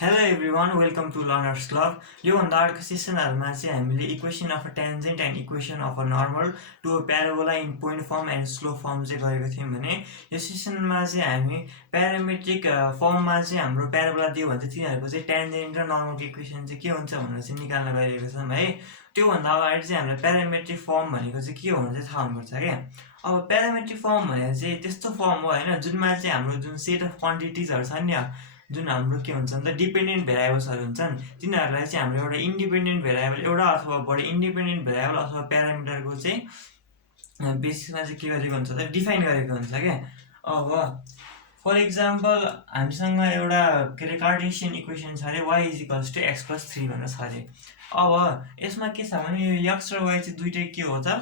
Hello everyone, welcome to Learners Club. यो भन्दा अर्को सेसनहरुमा चाहिँ हामीले equation of a tangent and equation of a normal to a parabola in point form and slope form चाहिँ गरेको थियौं भने यो सेसनमा चाहिँ हामी प्यारामेट्रिक फर्ममा चाहिँ हाम्रो प्याराबोला दियो भने चाहिँ तिनीहरुको चाहिँ टेन्जेन्ट र नर्मलको इक्वेसन चाहिँ के हुन्छ भनेर चाहिँ निकाल्न गइरहेको छौं है। त्यो भन्दा अगाडि चाहिँ हामीले प्यारामेट्रिक फर्म भनेको चाहिँ के हो भनेर चाहिँ थाहा हुनुपर्छ के। अब प्यारामेट्रिक फर्म भनेको चाहिँ त्यस्तो फर्म हो हैन जुनमा चाहिँ हाम्रो जुन सेट अफ क्वान्टिटिजहरु छन् नि जुन हाम्रो के हुन्छ भन्दा डिपेन्डेन्ट भेरिएबल्सहरु हुन्छन् तिनीहरुलाई चाहिँ हाम्रो एउटा इन्डिपेन्डेन्ट भेरिएबल एउटा अथवा बढी इन्डिपेन्डेन्ट भेरिएबल अथवा प्यारामिटरको चाहिँ बेसिसमा चाहिँ के गरेको हुन्छ त डिफाइन गरेको हुन्छ के। अब फर एक्जाम्पल हामीसँग एउटा के रे कार्टेसियन इक्वेसन छ रे y = x + 3 भनेर छ रे। अब यसमा के छ भने यो x र y चाहिँ दुईटै के हो त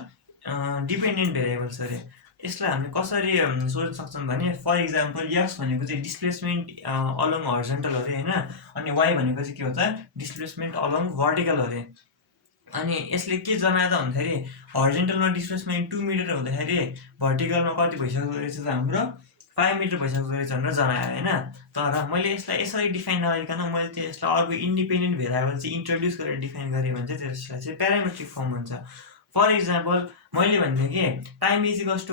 डिपेन्डेन्ट भेरिएबल्स रे। यसलाई हामीले कसरी सोच्न सक्छौं भने फर एक्जाम्पल x भनेको चाहिँ डिस्प्लेसमेन्ट अलोङ हरिजन्टल हो रे हैन अनि y भनेको चाहिँ के हो त डिस्प्लेसमेन्ट अलोङ भर्टिकल हो रे। अनि यसले के जनायो त भन्दाखेरि हरिजन्टलमा डिस्प्लेसमेन्ट 2 मिटर हुँदाखेरि भर्टिकलमा कति भइसक्यो रहेछ त हाम्रो 5 मिटर भइसक्यो रहेछ भनेर जनायो हैन। तर मैले यसलाई यसरी डिफाइन नगरिकन मैले चाहिँ यसलाई अर्को इन्डिपेन्डेन्ट भेरिएबल चाहिँ इन्ट्रोड्युस गरेर डिफाइन गरे भने चाहिँ त्यसलाई चाहिँ प्यारामेट्रिक फर्म हुन्छ। फर एक्जाम्पल मैले भन्ने के टाइम =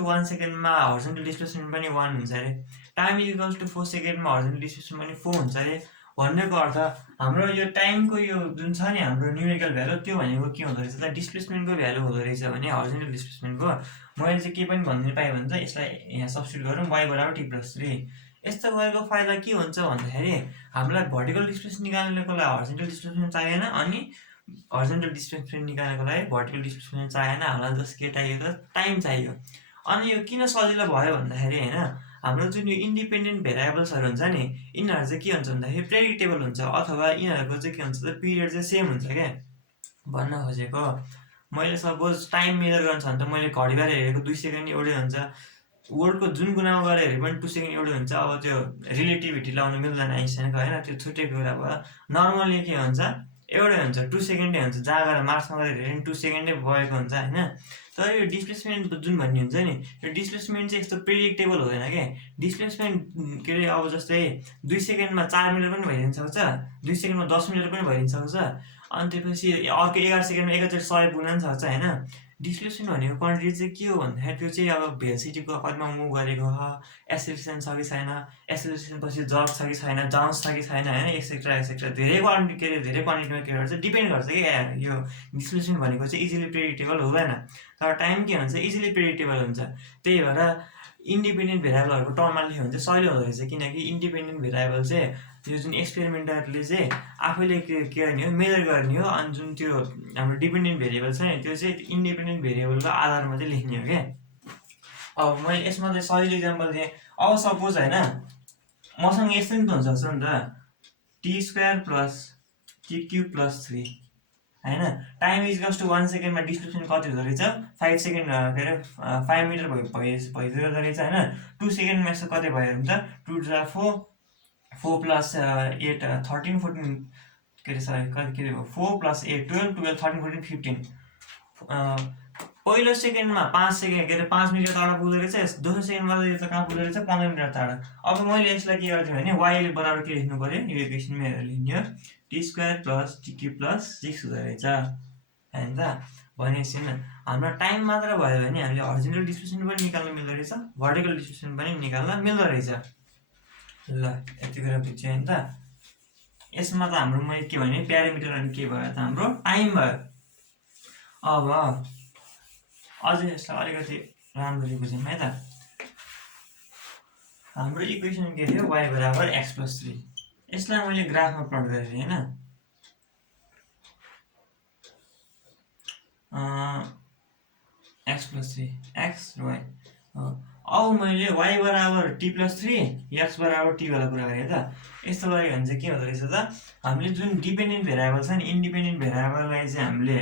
1 सेकेन्डमा हरिजन्टल डिस्प्लेसमेन्ट पनि 1 हुन्छ रे, टाइम = 4 सेकेन्डमा हरिजन्टल डिस्प्लेसमेन्ट पनि 4 हुन्छ रे। भन्नेको अर्थ हाम्रो यो टाइमको यो जुन छ नि हाम्रो न्यूमेरिकल भ्यालु त्यो भनेको के हुँदो रहेछ त डिस्प्लेसमेन्टको भ्यालु हुँदो रहेछ भने हरिजन्टल डिस्प्लेसमेन्टको मैले चाहिँ के पनि भन्दिन पाएँ भने चाहिँ यसलाई यहाँ सब्स्टिट्युट गरौँ y = t+3। यस्तो गरेको फाइदा के हुन्छ भन्दाखेरि हामीलाई भर्टिकल डिस्प्लेसमेन्ट निकाल्नको लागि हरिजन्टल डिस्प्लेसमेन्ट चाहिएन अनि हरिजन्टल डिस्प्लेसमेन्ट निकाल्नको लागि भर्टिकल डिस्प्लेसमेन्ट चाहिएन, हामीलाई जस्ट के चाहियो त टाइम चाहियो। अनि यो किन सजिलो भयो भन्दाखेरि हैन हाम्रो जुन यो इन्डिपेन्डेन्ट भेरिएबल्सहरु हुन्छ नि यिनीहरु चाहिँ के हुन्छ भन्दाखेरि प्रेडिक्टेबल हुन्छ अथवा यिनीहरुको चाहिँ के हुन्छ त पिरियड चाहिँ सेम हुन्छ के। भन्न खोजेको मैले सपोज टाइम मेजर गर्न छ भने त मैले घडीबार हेरेको 2 सेकेन्ड एउटै हुन्छ, वर्डको जुन गुनामा गरे हेरे पनि 2 सेकेन्ड एउटै हुन्छ। अब त्यो रिलेटिभिटी लाउन मिल्दैन आइन्स्टाइनको हैन त्यो छुट्टै कुरा भयो। नर्मली के हुन्छ एउटै हुन्छ 2 सेकेन्डै हुन्छ, जहाँ गएर मार्क्समा गएर हेरे पनि 2 सेकेन्डै भएको हुन्छ हैन। तर यो डिस्प्लेसमेन्ट जुन भन्ने हुन्छ नि यो डिस्प्लेसमेन्ट चाहिँ यस्तो प्रेडिक्टेबल हुँदैन के। डिस्प्लेसमेन्ट के रे अब जस्तै 2 सेकेन्डमा 4 मिटर पनि भइदिन सक्छ, 2 सेकेन्डमा 10 मिटर पनि भइदिन सक्छ, अनि त्यसपछि अर्को 11 सेकेन्डमा एकैचोटि 100 पुग्न पनि सक्छ हैन। डिस्प्लेसमेन्ट भनेको क्वान्टिटी चाहिँ के हो भन्दाखेरि त्यो चाहिँ अब भेलोसिटीको कतिमा मुभ गरेको छ, एक्सेलरेसन छ कि छैन, एक्सेलरेसन पछि जर्क छ कि छैन, जाउन्स छ कि छैन हैन एक्सेट्रा एक्सेट्रा धेरै क्वान्टिटी के रे धेरै क्वान्टिटीमा के गर्छ डिपेन्ड गर्छ के यो डिस्प्लेसमेन्ट भनेको चाहिँ इजिली प्रेडिक्टेबल हुँदैन। तर टाइम के हुन्छ इजिली प्रेडिक्टेबल हुन्छ। त्यही भएर इन्डिपेन्डेन्ट भेरिएबलहरुको टर्ममा लेख्यो भने चाहिँ सजिलो हुँदो रहेछ किनकि इन्डिपेन्डेन्ट भेरिएबल चाहिँ यो जुन एक्सपेरिमेन्टरले चाहिँ आफैले के गर्ने हो मेजर गर्ने हो अनि जुन त्यो हाम्रो डिपेन्डेन्ट भेरिएबल छ नि त्यो चाहिँ इन्डिपेन्डेन्ट भेरिएबलको आधारमा चाहिँ लेख्ने हो के। अब मैले यसमा चाहिँ सजिलो इक्जाम्पल दिएँ। अब सपोज हैन मसँग यस्तै पनि हुन सक्छ नि त t² + t³ + 3 हैन टाइम = 1 सेकेन्डमा डिस्प्लेसमेन्ट कति हुँदो रहेछ 5 सेकेन्ड के रे 5 मिटर भइदिँदो रहेछ हैन। 2 सेकेन्डमा यसो कति भयो भने त 2 × 4 4 + 8 13 14 के रे सरी कति के रे 4 + 8 12 12 13 14 15 पहिलो सेकेन्डमा 5 सेकेन्ड के रे 5 मिटर टाढा पुग्दो रहेछ, दोस्रो सेकेन्डमा यो त कहाँ पुग्दो रहेछ 15 मिटर टाढा। अब मैले यसलाई के गर्थे भने y ले बराबर के लेख्नु पर्यो यो इक्वेसनमा हेरेर लेख्ने हो t² + t³ + 6 हुँदो रहेछ हैन त। भनेपछि हाम्रो टाइम मात्र भयो भने हामीले हरिजन्टल डिस्प्लेसमेन्ट पनि निकाल्न मिल्दो रहेछ, भर्टिकल डिस्प्लेसमेन्ट पनि निकाल्न मिल्दो रहेछ। ल यति कुरा बुझ्यो हैन त। यसमा त हाम्रो मैले के भने प्यारामिटर अनि के भयो त हाम्रो टाइम भयो। अब अझै यसलाई अलिकति राम्ररी बुझौँ है त। हाम्रो इक्वेसन के थियो y = x + 3। यसलाई मैले ग्राफमा प्लट गरेँ हैन x + 3 x र y। अब मैले y = t+3 x = t वाला कुरा गरेँ त। यस्तो गरे भने चाहिँ के हुँदो रहेछ त हामीले जुन डिपेन्डेन्ट भेरिएबल छ नि इन्डिपेन्डेन्ट भेरिएबललाई चाहिँ हामीले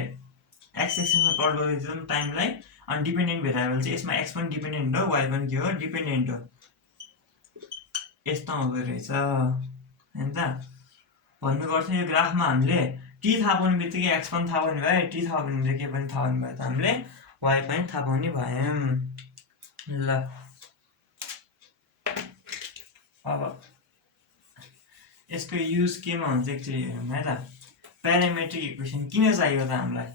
x एक्सिसमा प्लट गरिदिन्छौँ टाइमलाई अनि डिपेन्डेन्ट भेरिएबल चाहिँ यसमा x पनि डिपेन्डेन्ट हो y पनि के हो डिपेन्डेन्ट हो। यस्तो हुँदो रहेछ हैन त। भन्नुको अर्थ यो ग्राफमा हामीले t थाहा पाउने बित्तिकै x पनि थाहा पाउने भयो, t थाहा पाउने बित्तिकै पनि थाहा पाउने भयो त हामीले y पनि थाहा पाउने भयौं। ल अब यसको युज केमा हुन्छ एक्चुअली हेरौँ है त प्यारामेट्रिक इक्वेसन किन चाहियो त हामीलाई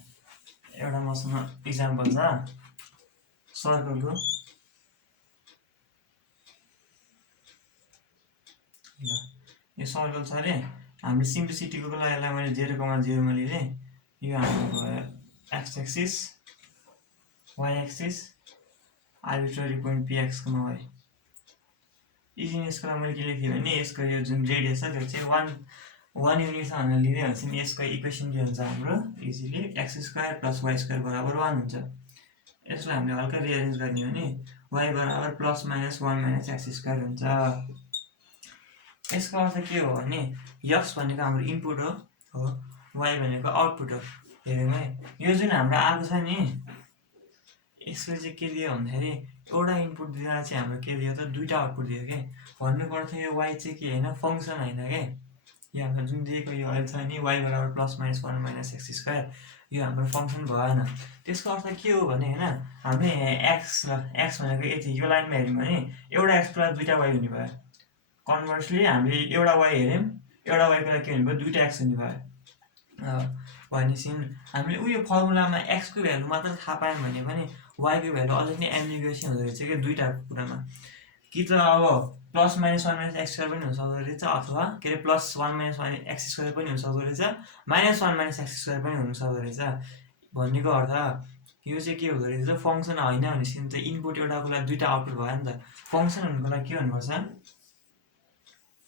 एउटा मसँग इक्जाम्पल छ सर्कलको यो सर्कल छ अरे हामीले सिम्प्लिसिटीको लागि यसलाई मैले 0,0 मा लिएँ यो हाम्रो भयो x axis y axis arbitrary point px को भयो इजिनेसको लागि मैले के लेखेँ भने यसको यो जुन रेडियस छ त्यो चाहिँ 1 युनिट छ भनेर लिँदै हुन्छ नि यसको इक्वेसन के हुन्छ हाम्रो इजिली x² + y² = 1 हुन्छ यसलाई हामीले हल्का रिअरेन्ज गर्ने हो नि y = ±1 - x² हुन्छ यसको अर्थ के हो भने x भनेको हाम्रो इनपुट हो y भनेको आउटपुट हो हेरौँ है यो जुन हाम्रो आएको छ नि यसले चाहिँ के दियो भन्दाखेरि एउटा इनपुट दिँदा चाहिँ हाम्रो के दियो त दुईटा आउटपुट दियो के भन्नुको अर्थ यो y चाहिँ के हैन फंक्सन हैन के यो हाम्रो जुन दिएको यो अहिले छ नि y = ±1 - x² यो हाम्रो फंक्सन भएन त्यसको अर्थ के हो भने हैन हामीले x भनेको यति यो लाइनमा हेर्यौं भने एउटा x + दुईटा y हुने भयो कन्भर्सली हामीले एउटा y हेर्यौं एउटा y को लागि के हुने भयो दुईटा x हुने भयो भनेपछि हामीले उयो फर्मुलामा x को भ्यालु मात्र थाहा पायौं भने पनि y को भ्यालु अलि नै एम्बिगुएसन हुँदै रहेछ के दुईटा कुरामा कि त अब ±1 - x² पनि हुन सक्दो रहेछ अथवा के रे +1 - x² पनि हुन सक्दो रहेछ -1 - x² पनि हुन सक्दो रहेछ भन्नेको अर्थ यो चाहिँ के हुँदो रहेछ फंक्सन हैन भनेपछि त इनपुट एउटाको लागि दुईटा आउटपुट भयो नि त फंक्सन हुनुको लागि के हुनुपर्छ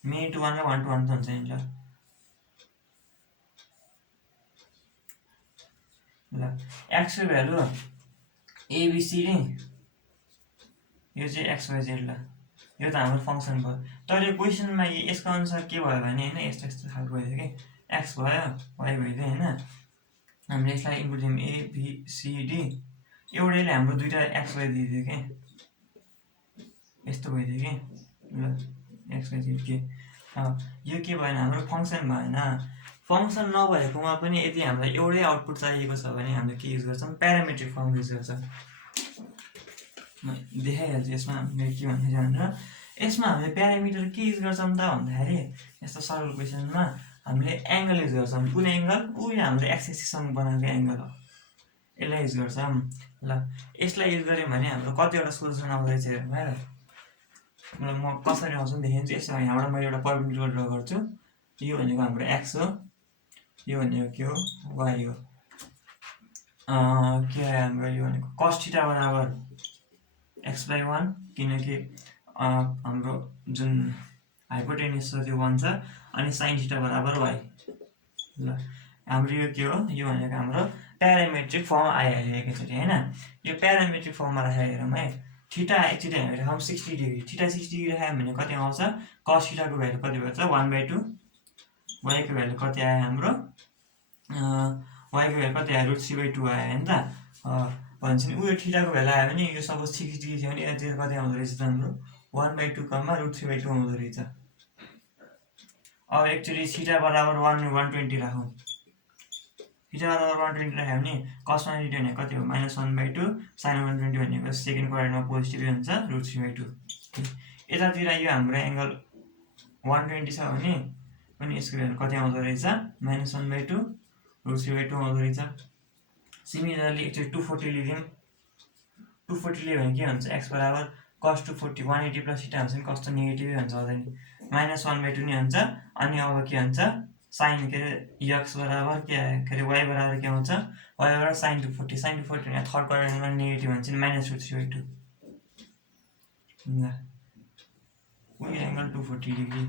-1 र 1 to 1 त हुन्छ नि ल x को भ्यालु abcd यो चाहिँ xyz ल यो त हाम्रो फंक्सन भयो तर यो क्वेशनमा यसको अनुसार के भयो भने हैन यस्तो यस्तो खालको भयो के x भयो y भइदियो हैन हामीले यसलाई इनपुट दियौं a b c d एउटैले हाम्रो दुईटा xy दिदियो के यस्तो भइदियो के ल xyz के यो के भएन हाम्रो फंक्सन भएन फंक्सन नभएकोमा पनि यदि हामीलाई एउटै आउटपुट चाहिएको छ भने हामीले के युज गर्छौं प्यारामेट्रिक फर्म युज गर्छौं म देखाइहाल्छु यसमा हामीले के भन्ने भनेर यसमा हामीले प्यारामिटर के युज गर्छौं त भन्दाखेरि यस्तो सरल क्वेशनमा हामीले एंगल युज गर्छौं कुन एंगल उयो हामीले एक्स एक्सिस सँग बनाएको एंगल हो यसलाई युज गर्छौं ल यसलाई युज गर्यौं भने हाम्रो कतिवटा सोल्युसन आउँछ हेरौँ है म कसरी आउँछ देखाइदिन्छु यसो यहाँबाट मैले एउटा परपेन्डिकुलर ड्रा गर्छु यो भनेको हाम्रो x हो यो भनेको के हो y हो के आयो हाम्रो यो भनेको cos θ = x/1 किनकि हाम्रो जुन हाइपोटेन्युस छ त्यो 1 छ अनि sin θ = y ल हाम्रो यो के हो यो भनेको हाम्रो प्यारामेट्रिक फर्म आइहाल्यो एकैचोटी हैन यो प्यारामेट्रिक फर्ममा राखेर हेरौँ है थीटा एक्चुअली हामीले राखौं 60 डिग्री थीटा 60 डिग्री राख्यो भने कति आउँछ cos θ को भ्यालु कति भन्छ 1/2 y को भ्यालु कति आयो हाम्रो y को भ्यालु कति आयो √3/2 आयो हैन त भन्छ नि उयो थीटा को भ्यालु आयो भने यो सपोज 60 डिग्री थियो भने यति कति आउँदो रहेछ त हाम्रो 1/2 √3/2 आउँदो रहेछ अब एक्चुअली θ = 120 राखौं θ = 120 राख्यो भने cos 180 भनेको कति हो -1/2 sin 120 भनेको सेकेन्ड क्वाड्रेन्टमा पोजिटिभ हुन्छ √3/2 यतातिर यो हाम्रो एंगल 120 छ भने पनि यसको भ्यालु कति आउँदो रहेछ -1/2 √3/2 आउँदो रहेछ सिमिलरली एक्चुअली 240 लिदियौं 240 लियो भने के हुन्छ x = cos 240 180 + θ हुन्छ नि cos त नेगेटिभै हुन्छ अझै -1/2 नै हुन्छ अनि अब के हुन्छ sin के रे x बराबर के के रे y बराबर के आउँछ y बराबर sin 240 भने थर्ड क्वाड्रेन्टमा नेगेटिभ हुन्छ नि -√3/2 ल उयो एंगल 240 डिग्री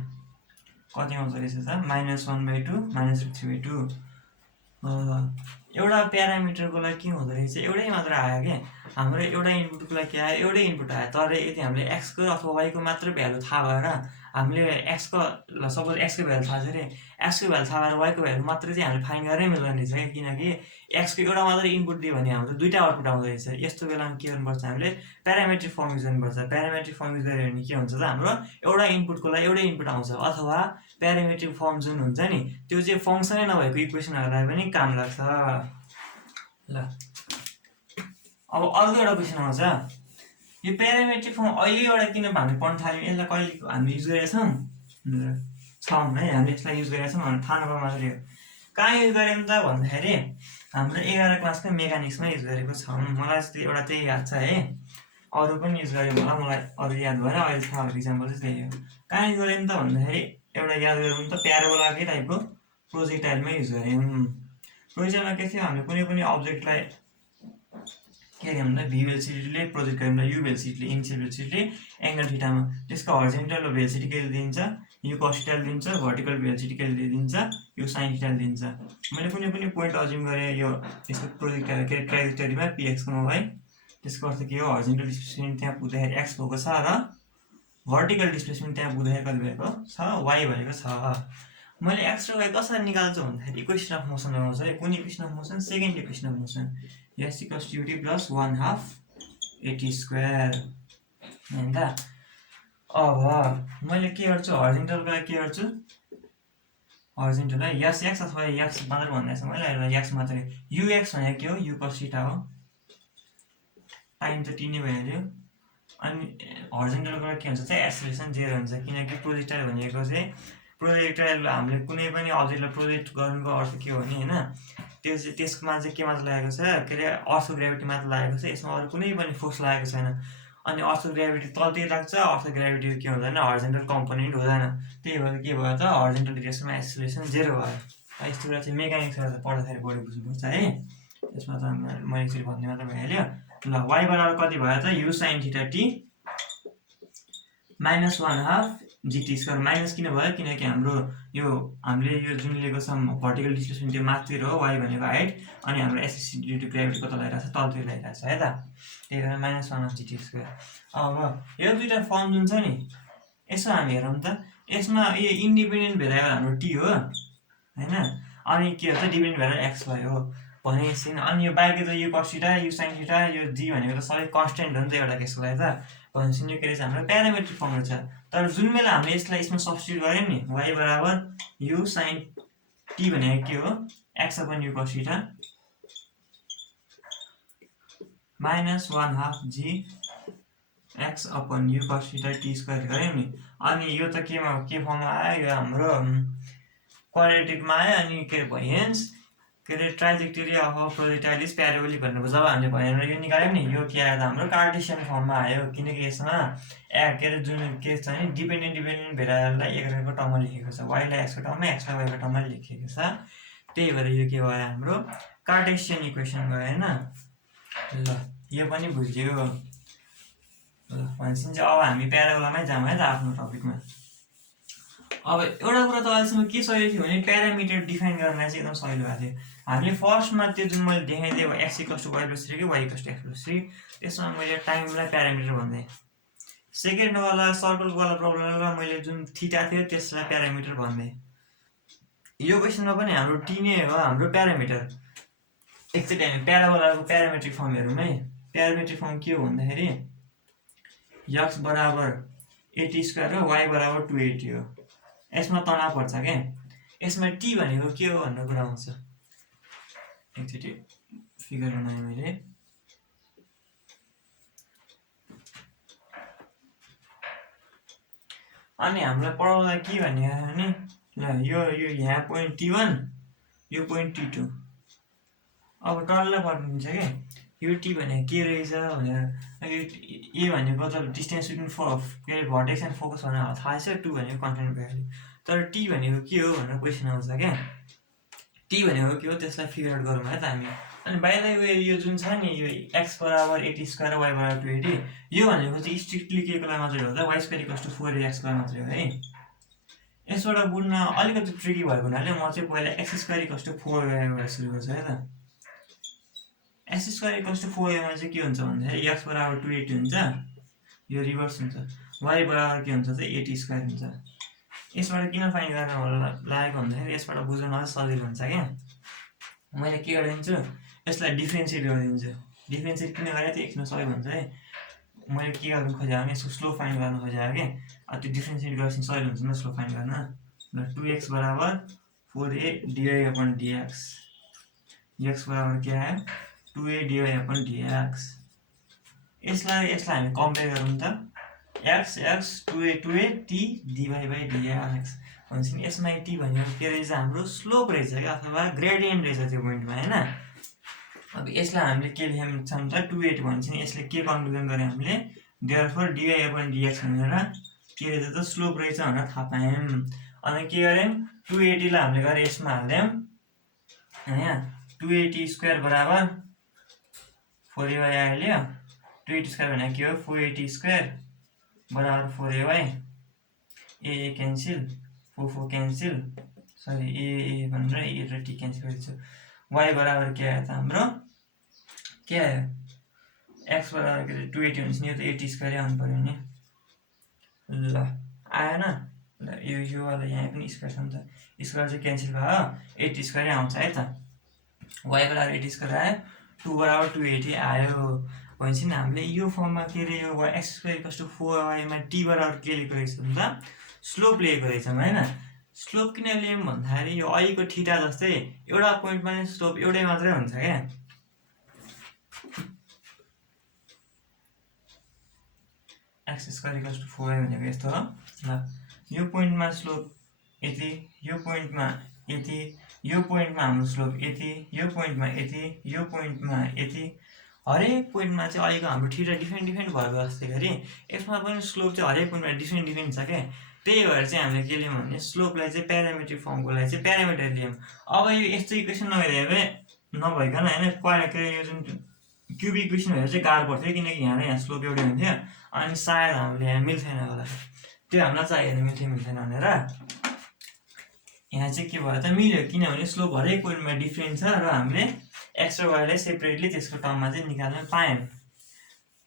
कति आउँछ रहेछ त -1/2 -√3/2 एउटा प्यारामिटरको लागि के हुँदो रहेछ एउटै मात्र आयो के हाम्रो एउटा इनपुटको लागि के आयो एउटै इनपुट आयो तर यदि हामीले x को अथवा y को मात्र भ्यालु थाहा भएर हामीले x को सपोज x को भ्यालु थाहा छ रे x को भ्यालु थाहा भएर y को भ्यालु मात्र चाहिँ हामीले फाइन्ड गरेरै मिल्दैन रहेछ किनकि x को एउटा मात्र इनपुट दियो भने हाम्रो दुईटा आउटपुट आउँदो रहेछ यस्तो बेलामा के गर्नुपर्छ हामीले प्यारामेट्रिक फर्म युज गर्नुपर्छ प्यारामेट्रिक फर्म युज गर्यो भने के हुन्छ त हाम्रो एउटा इनपुटको लागि एउटै इनपुट आउँछ अथवा प्यारामेट्रिक फर्म जुन हुन्छ नि त्यो चाहिँ फंक्सनै नभएको इक्वेसनहरुलाई पनि काम लाग्छ ल अब अर्को एउटा क्वेशन आउँछ यो प्यारामेट्रिक फर्म अहिले एउटा किन हामीले पढ्न थाल्यौं यसलाई कहिले हामी युज गरेका छौं छौँ है, हामीले यसलाई युज गरेका छौँ भनेर थाहा नभए मात्रै हो। कहाँ युज गऱ्यौँ त भन्दाखेरि हाम्रो 11 क्लासको मेकानिक्समा युज गरेको छौँ। मलाई चाहिँ एउटा त्यही याद छ है, अरू पनि युज गऱ्यौँ होला, मलाई अरू याद भएन, अहिले थाहा भएको इक्जाम्पल चाहिँ त्यही हो। कहाँ युज गऱ्यौँ त भन्दाखेरि एउटा याद गरौँ त, प्याराबोलाकै टाइपको प्रोजेक्टाइलमै युज गऱ्यौँ। प्रोजेक्टाइलमा के थियो, हामीले कुनै पनि अब्जेक्टलाई के अरे भन्दा भी भेलोसिटीले प्रोजेक्ट गऱ्यौँ र यु भेलोसिटीले इनिसियल भेलोसिटीले एङ्गल थीटामा, त्यसको हरिजोन्टल भेलोसिटी कहिले दिन्छ, यु cos थीटा दिन्छ, भर्टिकल भेलोसिटी कहिले दिन्छ, यु sin थीटा दिन्छ। मैले कुनै पनि पोइन्ट अज्युम गरेँ यो यसको प्रोजेक्ट के अरे ट्राजेक्टरीमा px को है, त्यसको अर्थ के हो, हरिजोन्टल डिस्प्लेसमेन्ट त्यहाँ पुग्दाखेरि x भएको छ र भर्टिकल डिस्प्लेसमेन्ट त्यहाँ पुग्दाखेरि कति भएको छ, y भएको छ। मैले x र y कसरी निकाल्छु भन्दाखेरि इक्वेसन अफ मोसन लगाउँछ है। कुन equation of motion, second equation of motion, s equals to ut plus 1/2 at square हैन त। अब मैले के गर्छु, हरिजोन्टललाई के गर्छु, हरिजोन्टललाई यस एक्स अथवा एक्स मात्र भन्दैछ मैले, एक्स मात्रै। ux भनेको के हो, u cos थीटा हो, टाइम त टी नै भइहाल्यो। अनि हरिजोन्टलबाट के हुन्छ चाहिँ एक्सेलरेसन 0 हुन्छ, किनकि प्रोजेक्टाइल भनेको चाहिँ प्रोजेक्टाइल हामीले कुनै पनि अब्जेक्टलाई प्रोजेक्ट गर्नुको अर्थ के हो भने हैन, त्यो चाहिँ त्यसमा चाहिँ के मात्र लागेको छ, के अरे अर्थको ग्राभिटी मात्र लागेको छ, यसमा अरू कुनै पनि फोर्स लागेको छैन। अनि अर्थको ग्राभिटी तलतिर लाग्छ, अर्थको ग्राभिटी के हुँदैन, हरिजोन्टल कम्पोनेन्ट हुँदैन। त्यही भएर के भयो त, हरिजोन्टल डिरेक्सनमा एक्सेलरेसन 0 भयो। यस्तो कुरा चाहिँ मेकानिक्सबाट पढ्दाखेरि बढी बुझ्नुपर्छ है, त्यसमा त मैले एकचोटि भन्ने मात्र भइहाल्यो। ल y बराबर कति भयो त, u sin theta t minus 1/2 gt square. Minus किन भयो, किनकि हाम्रो यो हामीले यो जुन लिएको छ भर्टिकल डिस्प्लेसमेन्ट त्यो माथितिर हो, y भनेको हाइट, अनि हाम्रो एसएससी ड्यु टु ग्राभिटी कता लगाइरहेको छ, तलतिर लगाइरहेको छ है त, त्यही भएर माइनस 1/2 gt स्क्वायर। अब यो दुईटा फर्म जुन छ नि, यसो हामी हेरौँ त, यसमा यो इन्डिपेन्डेन्ट भेरिएबल हाम्रो t हो हैन, अनि के हो त डिपेन्डेन्ट भेरिएबल x y हो भनेपछि, अनि यो बाइक त यो cos थीटा, यो sin थीटा, यो g भनेको त सबै कन्स्टेन्ट हो नि त एउटा केसको लागि त, भनेपछि यो के रहेछ, हाम्रो प्यारामेट्रिक फर्म रहेछ। तर जुन बेला हामीले यसलाई यसमा सब्स्टिट्युट गर्यौँ नि, y बराबर u sin t भनेको के हो, x upon u cos theta minus 1/2 g x upon u cos theta t square गर्यौँ नि, अनि यो त केमा के फर्ममा आयो, यो हाम्रो क्वाड्रेटिकमा आयो। अनि के भइन्स के अरे ट्राजेक्टरी अफ प्रोजेक्टाइल इज प्याराबोलिक भनेर जब हामीले भनेर यो निकाल्यौँ नि, यो के आयो त हाम्रो कार्टेसियन फर्ममा आयो, किनकि यसमा के अरे जुन के छ नि, डिपेन्डेन्ट भेरिएबललाई एक अर्को टर्ममा लेखेको छ, y लाई x को टर्ममा, x लाई y को टर्ममा लेखेको छ, त्यही भएर यो के भयो हाम्रो कार्टेसियन इक्वेसन भयो हैन। ल यो पनि बुझ्यो। ल भनेपछि चाहिँ अब हामी प्याराबोलामै जाउँ है त आफ्नो टपिकमा। अब एउटा कुरा त अहिलेसम्म के सहिलो थियो भने प्यारामिटर डिफाइन गर्न चाहिँ एकदम सहिलो भएको थियो। हामीले फर्स्टमा त्यो जुन मैले देखाइदिएँ x equals to y plus 3 कि y equals to x plus 3, त्यसमा मैले टाइमलाई प्यारामिटर भन्दै। सेकेन्डवाला सर्कलवाला प्रब्लममा मैले जुन थीटा थियो त्यसलाई प्यारामिटर भन्दै। यो क्वेसनमा पनि हाम्रो टी नै हो हाम्रो प्यारामिटर। एकचोटि हामी प्याराबोलाको प्यारामेट्रिक फर्म हेरौँ है। प्यारामेट्रिक फर्म के हो भन्दाखेरि x बराबर 80 स्क्वायर हो, y बराबर 280 हो। यसमा तनाव पर्छ के, यसमा t भनेको के हो भन्ने कुरा आउँछ। एकचोटि फिगर बनाएँ मैले। अनि हामीलाई पढाउँदा के भनेको भने ल यो यहाँ पोइन्ट t1, यो पोइन्ट t2। अब टल्ल पर्नुहुन्छ के यो t भनेको के रहेछ भनेर, ए भनेको त डिस्टेन्स बिट्विन के अरे भर्टेक्स एन्ड फोकस भनेर थाहा छ, 2 भनेको कन्टेन्ट भ्यालु, तर t भनेको के हो भनेर क्वेसन आउँछ क्या। t भनेको के हो त्यसलाई फिगर आउट गरौँ है त हामी। अनि बाइ द वे यो जुन छ नि यो x बराबर 80 स्क्वायर y बराबर 280, यो भनेको चाहिँ स्ट्रिक्टली के को लागि मात्रै हो त, y square equals to 4ax को लागि मात्रै हो है। यसबाट बुझ्न अलिकति ट्रिकी भएको हुनाले म चाहिँ पहिला x square equals to 4a सुरु गर्छु है त। x square equals to 4a मा चाहिँ के हुन्छ भन्दाखेरि x बराबर 280 हुन्छ, यो रिभर्स हुन्छ, y बराबर के हुन्छ चाहिँ 80 स्क्वायर हुन्छ। यसबाट किन फाइन्ड गर्न लागेको भन्दाखेरि यसबाट बुझ्न अझ सजिलो हुन्छ क्या। मैले के गरिदिन्छु, यसलाई डिफ्रेन्सिएट गरिदिन्छु। डिफ्रेन्सिएट किन गरेँ त्यो एकछिन सबै भन्छ है। मैले के गर्नु खोजेँ भने यसको स्लो फाइन्ड गर्न खोजेँ कि, त्यो डिफ्रेन्सिएट गरेपछि सजिलो हुन्छ नि स्लो फाइन्ड गर्न। ल 2x बराबर 4a dy/dx, x बराबर के आयो 2a dy/dx। यसलाई हामी कम्पेयर गरौँ त। x 2a t dy by dx भन्छ नि। यसमा t भनेको के रहेछ हाम्रो स्लोप रहेछ क्या अथवा ग्रेडियन्ट रहेछ त्यो पोइन्टमा हैन। अब यसलाई हामीले के लेख्न छौं त 2a भन्छ नि। यसले के कन्क्लुजन गरे हामीले देयरफोर dy upon dx भनेर के रहेछ त स्लोप रहेछ भनेर थाहा पायौं। अनि के गर्यौं 280 लाई हामीले गरे यसमा हाल्यौं हैन। 280 स्क्वायर बराबर 4ay आइल्यो। 280 स्क्वायर भनेको के हो 480 स्क्वायर बराबर 4ay a cancel 4 cancel sorry a भनेर a र t क्यान्सल गरिदिन्छु। y बराबर के आयो त हाम्रो के आयो x बराबर के 280 हुन्छ नि। यो त 80 स्क्वायर आउनु पर्यो नि। ल आएन। ल यो वाला यहाँ पनि स्क्वायर छ नि त। स्क्वायर चाहिँ क्यान्सल भयो 80 स्क्वायर आउँछ है त। y बराबर 80 स्क्वायर आयो 2 बराबर 280 आयो भन्छ नि। हामीले यो फर्ममा के रे यो x square equals to 4y मा t बराबर के लेखेको रहेछ त स्लोप लेखेको रहेछौं हैन। स्लोप किन लियौं भन्दाखेरि यो y को थीटा जस्तै एउटा पोइन्टमा नि स्लोप एउटै मात्रै हुन्छ के। x square equals to 4y भनेको यस्तो हो। ल यो पोइन्टमा स्लोप यति, यो पोइन्टमा यति, यो पोइन्टमा हाम्रो स्लोप यति, यो पोइन्टमा यति, यो पोइन्टमा यति। हरेक पोइन्टमा चाहिँ अहिलेको हाम्रो थीटा डिफरेन्ट भएको जस्तै गरी यसमा पनि स्लोप चाहिँ हरेक पोइन्टमा डिफरेन्ट छ के। त्यही भएर चाहिँ हामीले के लियौं भने स्लोपलाई चाहिँ प्यारामेट्रिक फर्मको लागि चाहिँ प्यारामिटर लियौं। अब यो यस्तो इक्वेसन नभइकन हैन यो जुन क्युबिक इक्वेसन भएर चाहिँ गाह्रो पर्थ्यो किनकि यहाँ र यहाँ स्लोप एउटै हुन्थ्यो। अनि सायद हामीले यहाँ मिल्थेन होला त्यो हामीलाई चाहिएन मिल्थेन भनेर यहाँ चाहिँ के भयो त मिल्यो किनभने स्लोप हरेक पोइन्टमा डिफरेन्ट छ र हामीले x र y लाई सेपरेटली त्यसको टर्ममा चाहिँ निकाल्न पायौं।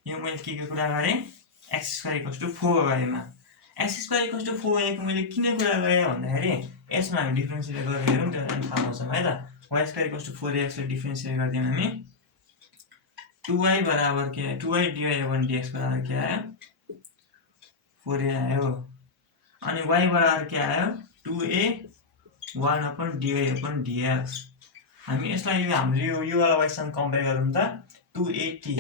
यो मैले के कुरा गरे x square equals to 4y मा x square equals to 4y को मैले किन कुरा गरे भन्दाखेरि यसमा हामी डिफरेन्सिएट गरेर हेरौँ त्यो अनि थाहा पाउँछौँ है त। y square equals to 4x ले डिफरेन्सिएट गर्दियौँ हामी 2y बराबर के आयो 2y dy upon dx बराबर के आयो 4a आयो। अनि y बराबर के आयो 2a 1 upon dy upon dx। हामी यसलाई हाम्रो यो वाला y सँग कम्पेयर गरौँ त 280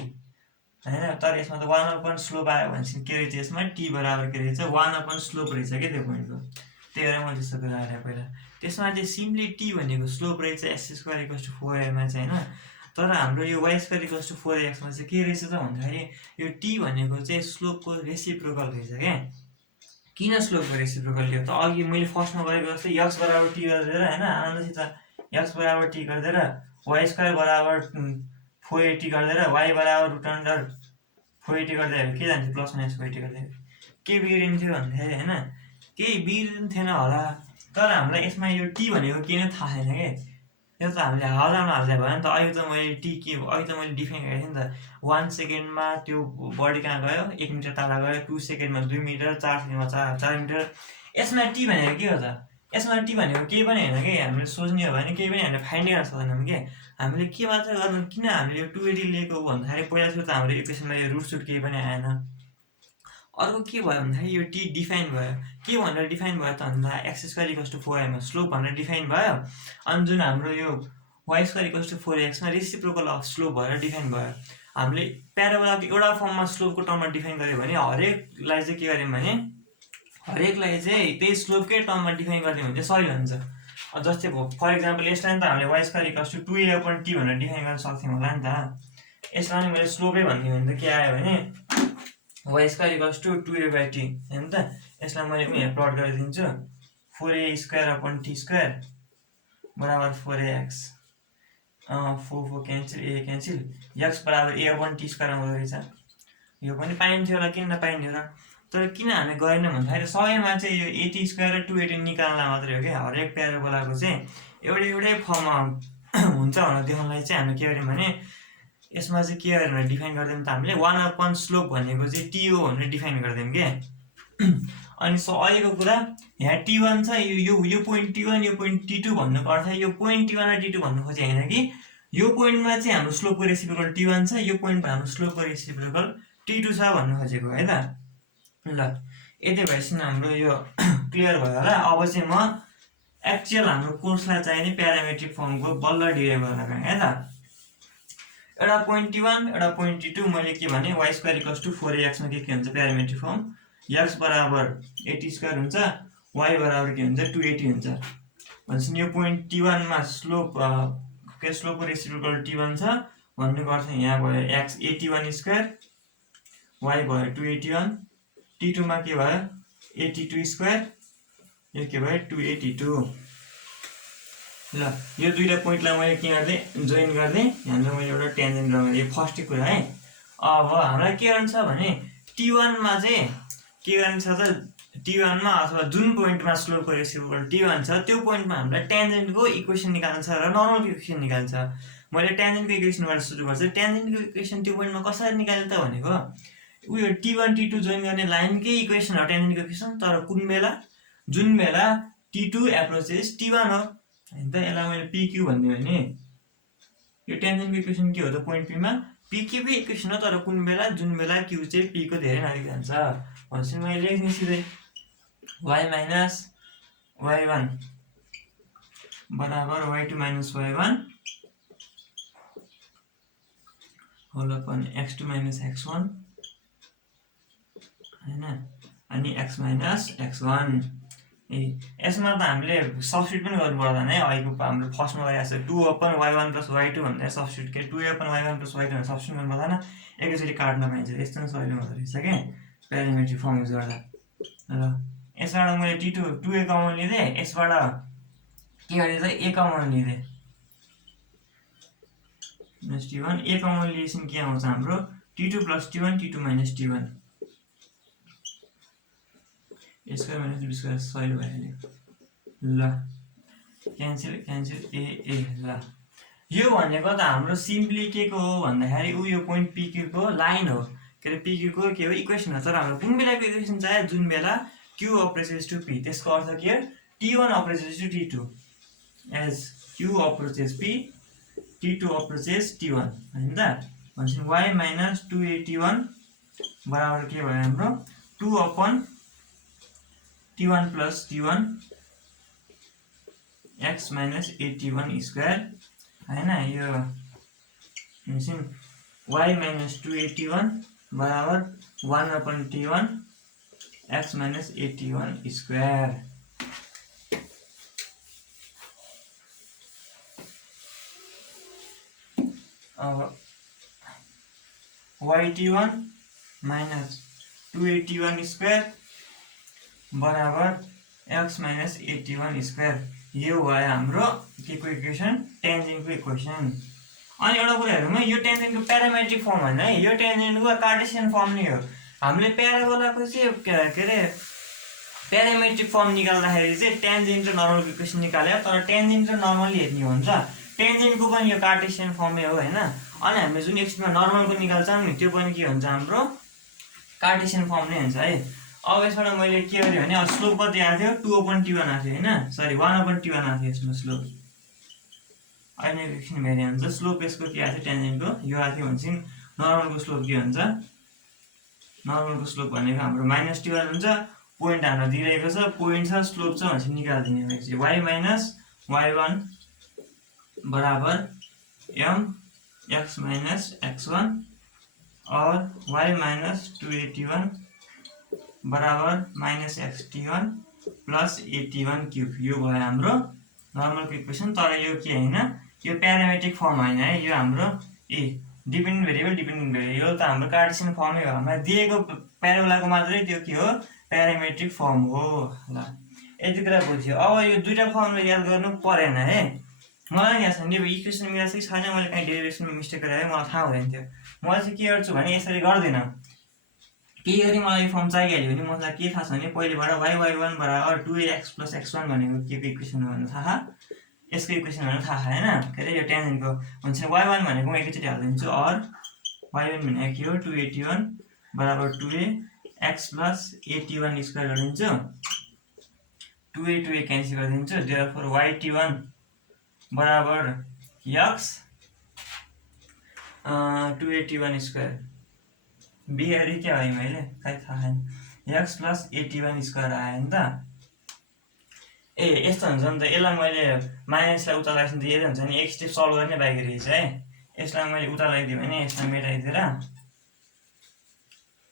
हैन। तर यसमा त 1 upon स्लोप आयो भनेपछि के रहेछ यसमा t बराबर के रहेछ 1 upon स्लोप रहेछ के त्यो पोइन्टको। त्यही भएर मैले त्यस्तो कुरा गरे पहिला। त्यसमा चाहिँ सिम्पली t भनेको स्लोप रहेछ x square equals to 4y मा चाहिँ हैन। तर हाम्रो यो y square equals to 4x मा चाहिँ के रहेछ त भन्दाखेरि यो t भनेको चाहिँ स्लोपको रेसिप्रोकल रहेछ के। किन स्लोपको रेसिप्रोकल लियो त अघि मैले फर्स्टमा गरेको जस्तै x बराबर t गरेर हैन आनन्दसित x बराबर t गरेर y स्क्वायर बराबर 480 गर्दै y बराबर रुट अन्डर 480 गर्दै के जान्छ प्लस माइनस 480 गर्दै के बिग्रिन्थ्यो भन्दाखेरि हैन केही बिग्रिन्थेन होला। तर हामीलाई यसमा यो t भनेको के नै थाहा छैन के। यो त हामीले हाल्दा भयो नि त। अहिले त मैले t के हो अहिले त मैले डिफाइन गरेको थिएँ नि त। 1 सेकेन्डमा त्यो बडी कहाँ गयो 1 मिटर टाढा गयो, 2 सेकेन्डमा 2 मिटर, 4 सेकेन्डमा 4 मिटर। यसमा t भनेको के हो त यसमा t भनेको केही पनि हैन के। हामीले सोच्ने हो भने केही पनि हामीले फाइन्ड गर्न सक्दैनौँ के। हामीले के मात्र गर्नु किन हामीले यो 280 लिएको भन्दाखेरि पहिला सुरु त हाम्रो इक्वेसनमा यो रुट सुट केही पनि आएन। अर्को के भयो भन्दाखेरि यो t डिफाइन भयो के भनेर डिफाइन भयो त भन्दा x square equals to 4y मा स्लोप भनेर डिफाइन भयो। अनि जुन हाम्रो यो y square equals to 4x मा रेसिप्रोकल अफ स्लोप भएर डिफाइन भयो। हामीले प्याराबोलाको एउटा फर्ममा स्लोपको टर्ममा डिफाइन गर्यो भने हरेकलाई चाहिँ के गर्यौं भने हरेकलाई चाहिँ त्यही स्लोपकै टर्ममा डिफाइन गर्दियौं भने चाहिँ सही हुन्छ। जस्तै फर एक्जाम्पल यसलाई त हामीले y square equals to 2a upon t भनेर डिफाइन गर्न सक्थ्यौं होला नि त। यसलाई नि मैले स्लोपै भनिदिएँ भने त के आयो भने y square equals to 2a by t हैन त। यसलाई मैले यहाँ प्लट गरिदिन्छु 4a square upon t square बराबर 4ax 4 cancel a cancel x बराबर a upon t स्क्वायर आउँदो रहेछ। यो पनि पाइन्थ्यो होला किन नपाइन्थ्यो र। तर किन हामीले गरेन भन्दाखेरि सबैमा चाहिँ यो 80 स्क्वायर र 280 निकाल्न मात्रै हो क्या। हरेक प्याराबोलाको चाहिँ एउटै फर्ममा हुन्छ भनेर देखाउनलाई चाहिँ हामीले के गर्यौं भने यसमा चाहिँ के गरेर डिफाइन गर्दियौं त हामीले 1 upon स्लोप भनेको चाहिँ t हो भनेर डिफाइन गर्दियौं के। अनि अहिलेको कुरा यहाँ t1 छ यो पोइन्ट t1 यो पोइन्ट t2 भन्नुको अर्थ यो पोइन्ट t1 र t2 भन्नु खोजे हैन कि यो पोइन्टमा चाहिँ हाम्रो स्लोपको रेसिप्रोकल t1 छ यो पोइन्टमा हाम्रो स्लोपको रेसिप्रोकल t2 छ भन्नु खोजेको है त। ल यति भएपछि हाम्रो यो क्लियर भयो होला। अब चाहिँ म एक्चुअल हाम्रो कोर्सलाई चाहिने प्यारामेट्रिक फर्मको बल्ल डिराइभ गर्न गएँ है त। एउटा पोइन्ट t1 एउटा पोइन्ट t2 मैले के भने y square equals to 4ax मा के हुन्छ प्यारामेट्रिक फर्म x बराबर 80 स्क्वायर हुन्छ, y बराबर के हुन्छ 280 हुन्छ भनेपछि यो पोइन्ट t1 मा स्लोप के स्लोपको रेसिप्रोकल t1 छ भन्नुको अर्थ यहाँ भयो x 81 स्क्वायर, y भयो 281, t2 मा के भयो 82 स्क्वायर, यो के भयो 282। ल यो दुईटा पोइन्टलाई मैले के गर्दै जोइन गर्दै यहाँनिर मैले एउटा टेन्जेन्ट ड्रा गरेँ, यो फर्स्टै कुरा है। अब हामीलाई के गर्नु छ भने t1 मा चाहिँ के गर्नु छ त t1 मा अथवा जुन पोइन्टमा स्लोपको रेसिप्रोकल t1 छ त्यो पोइन्टमा हामीलाई टेन्जेन्टको इक्वेसन निकाल्नु छ र नर्मलको इक्वेसन निकाल्नु छ। मैले टेन्जेन्टको इक्वेसनबाट सुरु गर्छु। टेन्जेन्टको इक्वेसन त्यो पोइन्टमा कसरी निकाल्नु त भनेको उयो t1 t2 जोइन गर्ने लाइनकै इक्वेसन हो टेन्जेन्टको इक्वेसन, तर कुन बेला जुन बेला t2 एप्रोचेस t1 हो हैन त। यसलाई मैले pq भन्दियो भने यो टेन्जेन्टको इक्वेसन के हो त पोइन्ट p मा pq को इक्वेसन हो, तर कुन बेला जुन बेला q चाहिँ p को धेरै नजिक जान्छ भनेपछि मैले लेख्ने सिधै y माइनस y1 बराबर y2 minus y1 whole upon x2 minus x1 हैन अनि x माइनस x1। यसमा त हामीले सब्स्टिट्युट पनि गर्नु पर्दैन है। अहिलेको हाम्रो फर्स्टमा गरिरहेको छ 2 अपन y1 प्लस y2 भनेर सब्स्टिट्युट के 2 अपन y1 प्लस y2 भनेर सब्स्टिट्युट गर्नु पर्दैन, एकैचोटि काट्न पाइन्छ। यस्तो नै सजिलो हुँदो रहेछ के प्यारामेट्रिक फर्म युज गर्दा। र यसबाट मैले t2 2a कमन लिँदै, यसबाट के गरेँ त a कमन लिँदै माइनस t1 a कमन लिएपछि के आउँछ हाम्रो t2 plus t1 t2 minus t1 square minus b square सजिलो भइहाल्यो। ल क्यान्सल क्यान्सल ए ल यो भनेको त हाम्रो सिम्पली के को हो भन्दाखेरि उ यो पोइन्ट pq को लाइन हो, के अरे pq को के हो इक्वेसन हो। तर हाम्रो कुन बेलाको इक्वेसन चाहियो जुन बेला q अप्रोचेस टु p, त्यसको अर्थ के हो t1 approaches to t2 as q approaches p t2 approaches t1 हैन त। भनेपछि y माइनस 281 बराबर के भयो हाम्रो 2 upon t1 plus t1 x minus 81 square हैन। यो y माइनस 281 बराबर 1 upon t1 x minus 81 square. अब y1 माइनस 281 स्क्वायर बराबर x माइनस 81 स्क्वायर, यो भयो हाम्रो के को इक्वेसन टेन्जेन्टको इक्वेसन। अनि एउटा कुरा हेरौँ है, यो टेन्जेन्टको प्यारामेट्रिक फर्म होइन है, यो टेन्जेन्टको कार्टेसियन फर्म नै हो। हामीले प्याराबोलाको चाहिँ के अरे प्यारामेट्रिक फर्म निकाल्दाखेरि चाहिँ टेन्जेन्ट र नर्मलको इक्वेसन निकाल्यो, तर टेन्जेन्ट र नर्मल हेर्ने हो हुन्छ टेन्जेन्टको पनि यो कार्टेसियन फर्मै हो हैन। अनि हामीले जुन एक्समा नर्मलको निकाल्छौँ नि त्यो पनि के हुन्छ हाम्रो कार्टेसियन फर्म नै हुन्छ है। अब यसबाट मैले के गरेँ भने स्लोप कति आएको थियो 2 अपन t1 आएको थियो हैन, सरी 1 अपन t1 आएको थियो यसमा स्लोप। अहिले एकछिन हेर्ने हुन्छ स्लोप यसको के आएको थियो टेन्जेन्टको यो आएको थियो भनेपछि नर्मलको स्लोप के हुन्छ, नर्मलको स्लोप भनेको हाम्रो माइनस t1 हुन्छ। पोइन्ट हाम्रो दिइरहेको छ, पोइन्ट छ स्लोप छ भनेपछि निकाल्दिने हो चाहिँ y माइनस y1 बराबर m x माइनस x1 और y माइनस 281 बराबर माइनस xt1 प्लस 81 क्यूब, यो भयो हाम्रो नर्मलको इक्वेसन। तर यो के हैन यो प्यारामेट्रिक फर्म हैन है, यो हाम्रो डिपेन्डेन्ट भेरिएबल यो त हाम्रो कार्टेसियन फर्मै हो। हामीलाई दिएको प्याराबोलाको मात्रै त्यो के हो प्यारामेट्रिक फर्म हो। ल यति कुरा बुझ्यो। अब यो दुईटा फर्मलाई याद गर्नु परेन है, मलाई याद छ नि इक्वेसन मिलाएको छ कि छैन, मैले कहीँ डेरिभेसनमा मिस्टेक गरेँ मलाई थाहा हुँदैन थियो। म चाहिँ के गर्छु भने यसरी गर्दिनँ, केही गरी मलाई फर्म चाहिहाल्यो भने मलाई के थाहा छ भने पहिलेबाट y1 बराबर 2x प्लस x1 भनेको के को इक्वेसन हो भनेर थाहा, यसको इक्वेसन भनेर थाहा हैन, के अरे यो टेन्जेन्टको हुन्छ y1 भनेको म एकैचोटि हालिदिन्छु और y1 भनेको के हो 281 बराबर 2x प्लस 81 स्क्वायर गरिदिन्छु, 2a क्यान्सल गरिदिन्छु, देयरफोर y1 बराबर x 281 स्क्वायर बिहारी क्या है मैले खै थाहा छैन x प्लस 81 स्क्वायर आयो नि त। यस्तो हुन्छ नि त, यसलाई मैले माइनसलाई उता लगाएपछि त यदि हुन्छ नि एक स्टेप सल्भ गर्ने बाँकी रहेछ है। यसलाई मैले उता लगाइदिएँ भने यसलाई मेटाइदिएर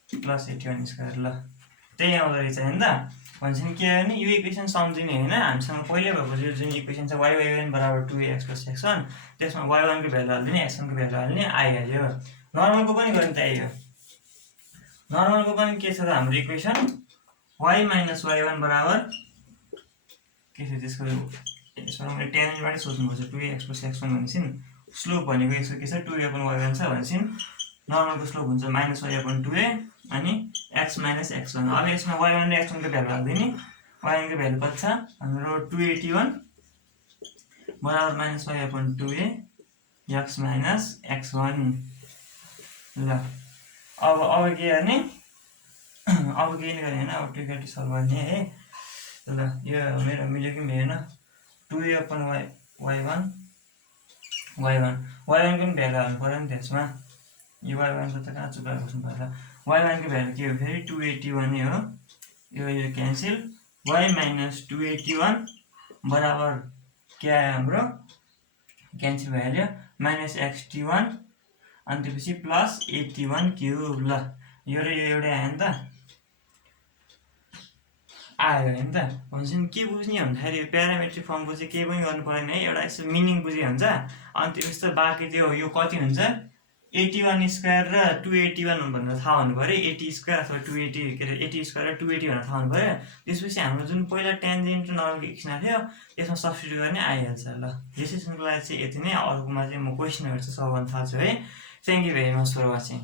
प्लस 81 स्क्वायर। ल त्यही आउँदो रहेछ हैन त भन्छ नि के भने यो इक्वेसन सम्झिने हैन हामीसँग पहिले भएको यो जुन इक्वेसन छ y1 बराबर 2x + x1 त्यसमा y1 को भ्यालु हाल्दिने x1 को भ्यालु हाल्ने आइहाल्यो नर्मल को पनि गर्ने त्यही हो नर्मल को पनि के छ त हाम्रो इक्वेसन y - y1 बराबर के छ त्यसको यसमा मैले टेन्जेन्टबाट सोच्नुपर्छ 2x + x1 भनेपछि स्लोप भनेको यसको के छ 2y/y1 छ भनेपछि नर्मल को स्लोप हुन्छ -y/2a अनि x - x1 अब यसमा y1 र x1 को भ्यालु हाल्दिने y1 को भ्यालु कति छ हाम्रो 281 बराबर -y/2a x - x1 ल अब के गर्ने अब के गर्ने हैन अब ट्रिक सल्भ गर्ने है ल यो मेरो मिल्यो कि मिलेन 2a/y1 y1 को पनि भ्यालु हाल्नु पर्यो नि त्यसमा यो y1 को त कहाँ चुकाएर बस्नु पर्छ y1 को भ्यालु के हो फेरि 281 नै हो यो क्यान्सल y - 281 बराबर के आयो हाम्रो क्यान्सल भइहाल्यो -xt1 अनि त्यसपछि +81 क्युब ल यो र यो एउटै आयो नि त आयो हैन त भन्छ नि के बुझ्ने भन्दाखेरि यो प्यारामेट्रिक फर्मको चाहिँ केही पनि गर्नु पर्दैन है एउटा यसो मिनिङ बुझे हुन्छ अनि त्यसपछि बाँकी त्यो यो कति हुन्छ 81 स्क्वायर र 281 भनेर थाहा हुनु पर्यो 80 स्क्वायर अथवा 280 के अरे 80 स्क्वायर र 280 भनेर थाहा हुनु पर्यो त्यसपछि हाम्रो जुन पहिला टेन्जेन्ट र नर्मलको इक्वेसन थियो त्यसमा सब्स्टिट्युट गर्ने आइहाल्छ ल यो सेसनको लागि चाहिँ यति नै अरूकोमा चाहिँ म क्वेसनहरु चाहिँ सल्भ गर्न थाल्छु है thank you very much for watching